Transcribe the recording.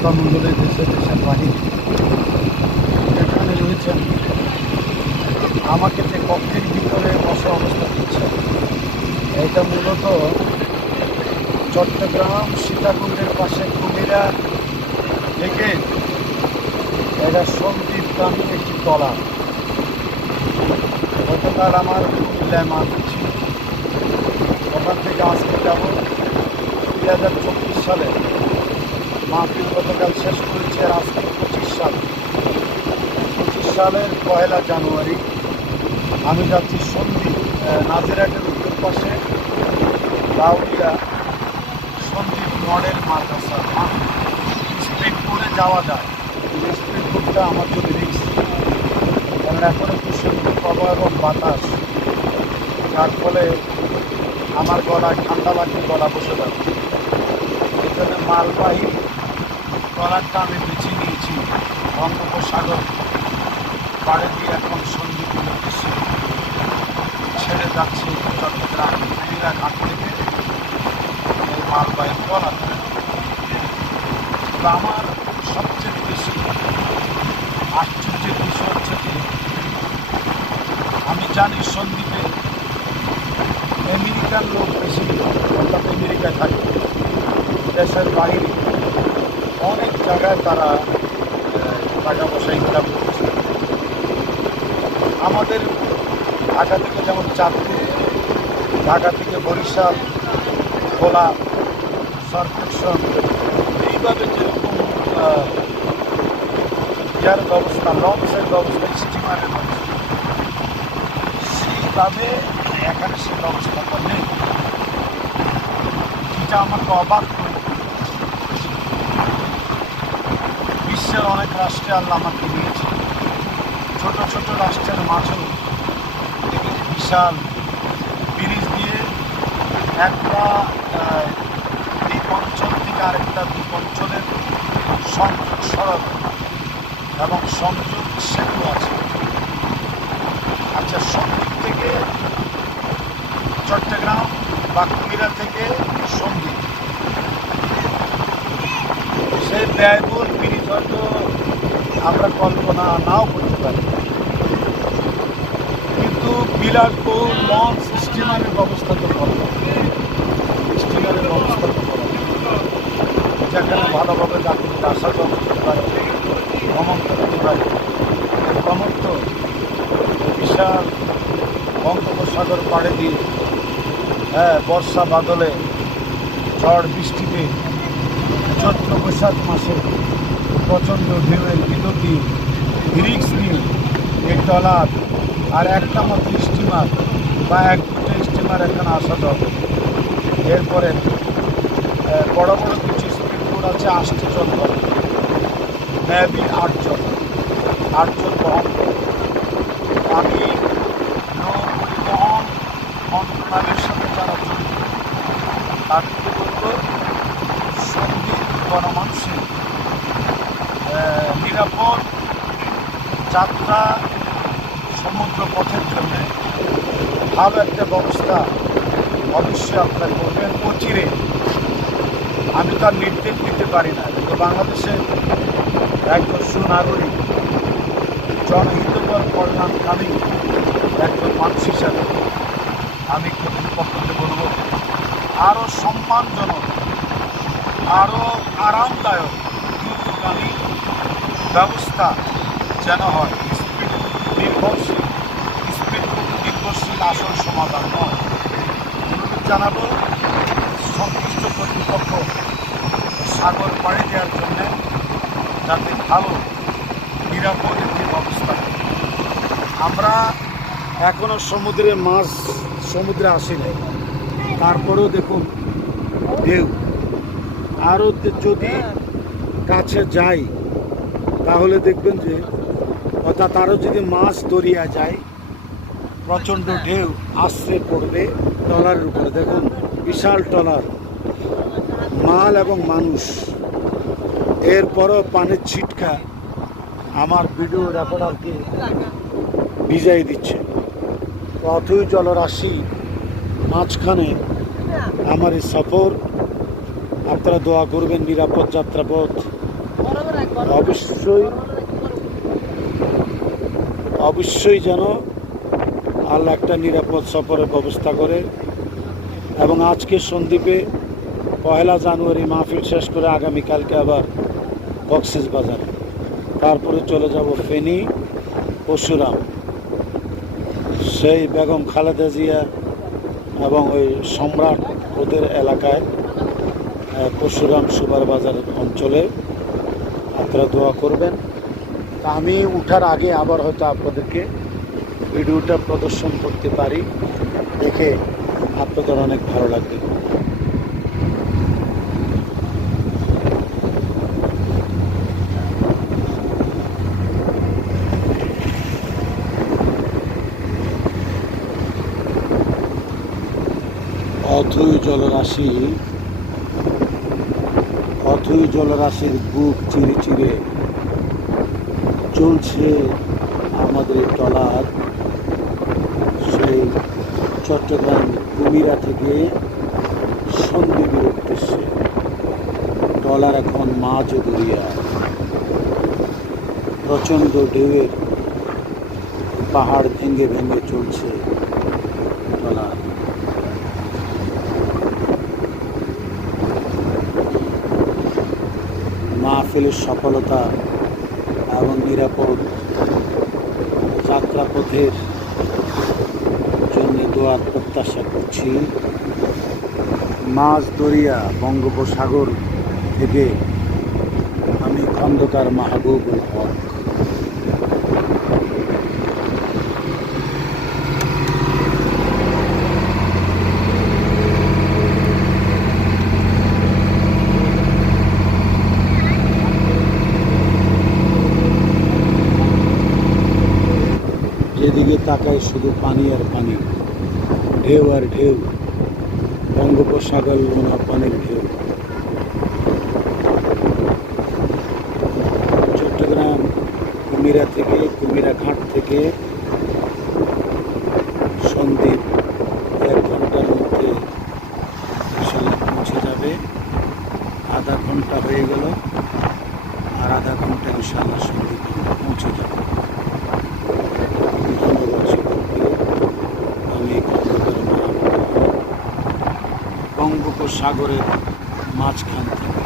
শ্রোতা মণ্ডলী দেশের বাহিনী এখানে রয়েছেন, আমাকে যে কক্ষের ভিতরে বসা অবস্থা দিচ্ছে, এটা মূলত চট্টগ্রাম সীতাকুণ্ডের পাশে কুমিরা থেকে এটা সন্দীপ নামে একটি তলা। গতকাল আমার কুমিল্লায় মাহফিল ছিল, ওখান থেকে আজকে যাব 2024 সালে মাহফিল গতকাল শেষ করেছি। আর আজকে 25 সালের 1 জানুয়ারি আমি যাচ্ছি সন্দীপ নাজিরহাটের উত্তর পাশে লাউরিয়া সন্দীপ মডেল মাদ্রাসা। স্পিড করে যাওয়া যায়, স্পিড বোটটা আমার জন্য রিস্ক, কারণ এখন একটু শীত প্রবাহ এবং বাতাস, যার ফলে আমার গলায় ঠান্ডা লাগবে, গলা বসে যাবে। এই জন্য মালবাহী ট্রলারটা আমি বেছে নিয়েছি। বঙ্গোপসাগর পাড়ে দিয়ে এখন সন্দীপের উদ্দেশ্যে ছেড়ে যাচ্ছে চট্টগ্রাম কুমিরা ঘাট থেকে এই মালবাহী ট্রলার। আমার সবচেয়ে বেশি আশ্চর্যের বিষয় হচ্ছে যে আমি জানি সন্দীপে আমেরিকার লোক বেশি, অর্থাৎ আমেরিকায় থাকে, দেশের বাইরে অনেক জায়গায় তারা টাকা পয়সা ইনকাম করছে। আমাদের ঢাকা থেকে যেমন চাঁদপুর, ঢাকা থেকে বরিশাল, ভোলা, সার্কুলেশন, এইভাবে যেরকম ইয়ার ব্যবস্থা, লঞ্চের ব্যবস্থা, স্টিমারের ব্যবস্থা, সেইভাবে এখানে সে ব্যবস্থাটা নেই, যেটা আমাকে অবাক করে। বিশ্বের অনেক রাষ্ট্রে আল্লাহ আমাকে নিয়েছে, ছোট ছোট রাষ্ট্রের মাঝেও দেখেছি বিশাল ব্রিজ দিয়ে একটা দ্বীপ অঞ্চল থেকে আরেকটা দ্বীপ অঞ্চলের সংযোগ সড়ক এবং সংযোগ সেতু আছে। আচ্ছা, সন্দীপ থেকে চট্টগ্রাম বা কুমিরা থেকে সন্দীপ, সেই ব্যয়বহুল ব্রিজ হয়তো আমরা কল্পনা নাও করতে পারি, কিন্তু বিলাসবহুল লঞ্চ স্টিমারের ব্যবস্থা তো করা, স্টিমারের ব্যবস্থা তো করা, যেখানে ভালোভাবে যাত্রীদের আসা যাওয়া করতে পারে, ভ্রমণ করতে পারে। ভ্রমণ তো বিশাল বঙ্গোপসাগর পাড়ে দিয়ে, বর্ষা বাদলে, ঝড় বৃষ্টিতে, চৈত্র বৈশাখ মাসে প্রচণ্ড ঢেউয়ের ভিতর দিয়ে রিক্স নিয়ে এই ট্রলার আর একটা মাত্র স্টিমার বা এক দুটো স্টিমার এখানে আসা যাবে। এরপরে বড় বড় কিছু স্পিড বোট আছে, 8 জন করে, মেবি 8 জন বহন করে। আমি নৌপরিবহন মন্ত্রণালয়ের সাথে যারা জড়িত তাদেরকে বলবো, সন্দীপ গণমানুষের নিরাপদ যাত্রা সমুদ্র পথের জন্য ভালো একটা ব্যবস্থা অবশ্যই আপনারা করবেন অচিরে। আমি তার নির্দেশ দিতে পারি না, কিন্তু বাংলাদেশের একজন সুনাগরিক, জনহিতকর কল্যাণকামী একজন মানুষ হিসাবে আমি কর্তৃপক্ষকে বলব, আরও সম্মানজনক, আরও আরামদায়ক দ্রুতগামী ব্যবস্থা যেন হয়। স্পিড নির্ভরশীল আসল সমাধান নয়। অনুরোধ জানাবো সংশ্লিষ্ট কর্তৃপক্ষ সাগর পাড়ি দেওয়ার জন্যে যাতে ভালো নিরাপদ একটি ব্যবস্থা। আমরা এখনও সমুদ্রে আসিনি, তারপরেও দেখুন ঢেউ। আরও যদি কাছে যাই তাহলে দেখবেন যে, অর্থাৎ আরও যদি মাছ দরিয়া যায়, প্রচণ্ড ঢেউ আশ্রে পড়বে ট্রলারের উপরে। দেখুন বিশাল ট্রলার, মাল এবং মানুষ, এরপরও পানির ছিটকা আমার ভিডিও রেকর্ডারকে ভিজাই দিচ্ছে। অথই জলরাশি মাঝখানে আমার এই সফর। আপনারা দোয়া করবেন নিরাপদ যাত্রাপথ অবশ্যই অবশ্যই যেন আল্লাহ একটা নিরাপদ সফরের ব্যবস্থা করে। এবং আজকে সন্দ্বীপে 1 জানুয়ারি মাহফিল শেষ করে আগামীকালকে আবার কক্সবাজার, তারপরে চলে যাব ফেনী, পরশুরাম, সেই বেগম খালেদা জিয়া এবং ওই সম্রাট ওদের এলাকায় পরশুরাম সুপার বাজার অঞ্চলে। আপনারা দোয়া করবেন। তা আমি উঠার আগে আবার হয়তো আপনাদেরকে ভিডিওটা প্রদর্শন করতে পারি, দেখে আপনাদের অনেক ভালো লাগবে। অথই জলরাশির বুক চিরে চিরে চলছে আমাদের ট্রলার সেই চট্টগ্রাম কুমিরা থেকে সন্দ্বীপের উদ্দেশ্যে। ট্রলার এখন মাঝ দরিয়া, প্রচণ্ড ঢেউয়ের পাহাড় ভেঙে ভেঙে চলছে ট্রলার। মাহফিলের সফলতা এবং নিরাপদ যাত্রাপথের জন্য দোয়ার প্রত্যাশা করছি। মাঝ দরিয়া বঙ্গোপসাগর থেকে আমি খন্দকার মাহবুবুল হক। যেদিকে তাকায় শুধু পানি আর পানি, ঢেউ আর ঢেউ, বঙ্গোপসাগর লোনা পানির ঢেউ। চট্টগ্রাম কুমিরা ঘাট থেকে সন্দ্বীপ 1 ঘন্টার মধ্যে ইনশাল্লাহ পৌঁছে যাবে। আধা ঘন্টা হয়ে গেল, আর আধা ঘন্টা ইনশাল্লাহ সন্দ্বীপ পৌঁছে যাবে। ধন্যবাদ সকলকে। আমি খন্দকার মাহবুব বঙ্গোপসাগরের মাঝখান থেকে।